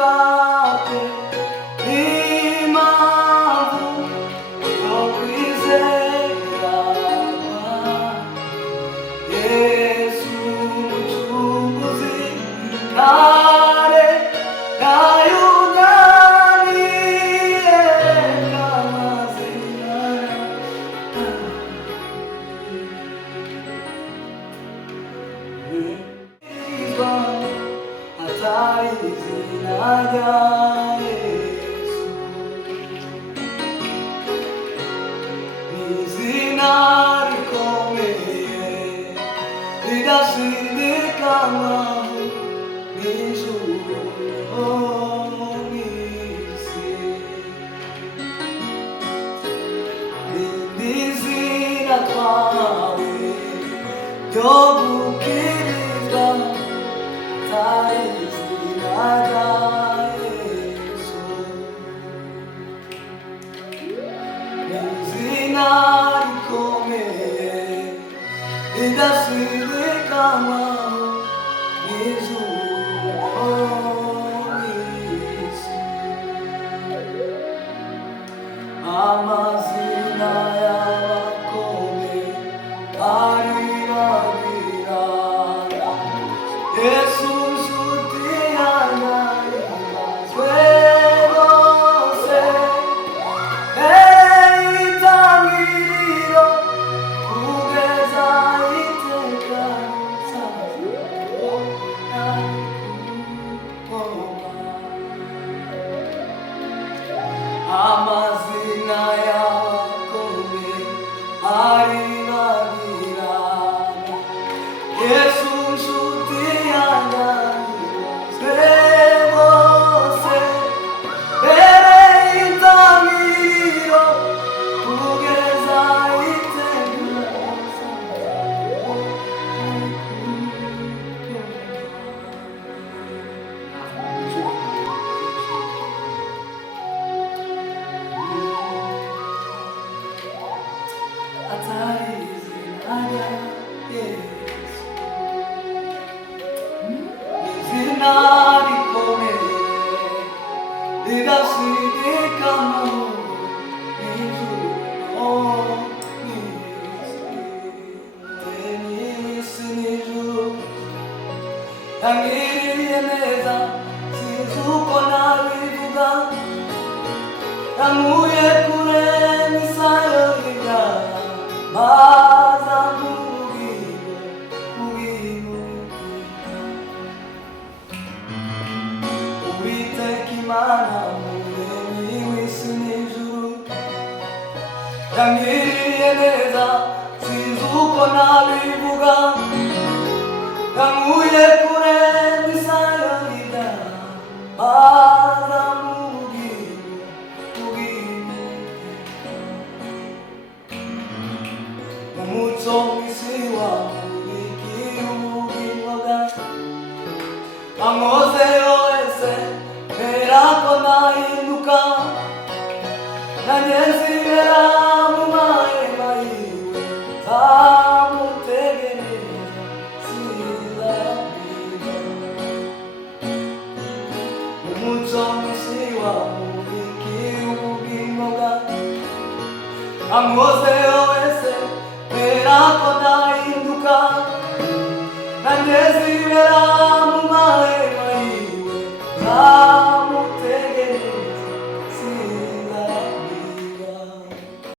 bwawe n'impamvu zo kwizera Yesu umucunguzi kare kayunaniye kamazina atari izina rya Yesu ni izina rikomeye ridashidikanywaho n'ijuru n'isi. Hari irindi zina twahawe ryo gukirizwa atari izina rya Yesu. Ni izina rikomeye ridashidikanywaho n'ijuru n'isi. Amazina y'abakomeye aribagirana Yesu nshuti yanjye ibazwe bose itangiriro kugeza iteka amazina y'abakomeye aribagirana Yesu nshuti yanjye ibazwe bose itangiriro kugeza iteka atari izina rya Yesu. Izina rikomeye ridashidikanywaho n'ijuru n'isi. N'isi n'ijuru yangiriye neza sinzi uko nabivuga yankuye kure n'isayo y'ibyaha maza nk'ubugingo Uwiteka Imana muremyi w'isi n'ijuru yangiriye neza sinzi uko nabivuga yankuye kure n'isayo y'ibyaha maza umuco mw'isi wamurikiye ubugingo bwacu amwozeyo wese mbera ko nahinduka nanjye nzibera mu mahema yiwe nzamutegereza sinzabwira umuco mw'isi wamurikiye ubugingo bwacu amwozeyo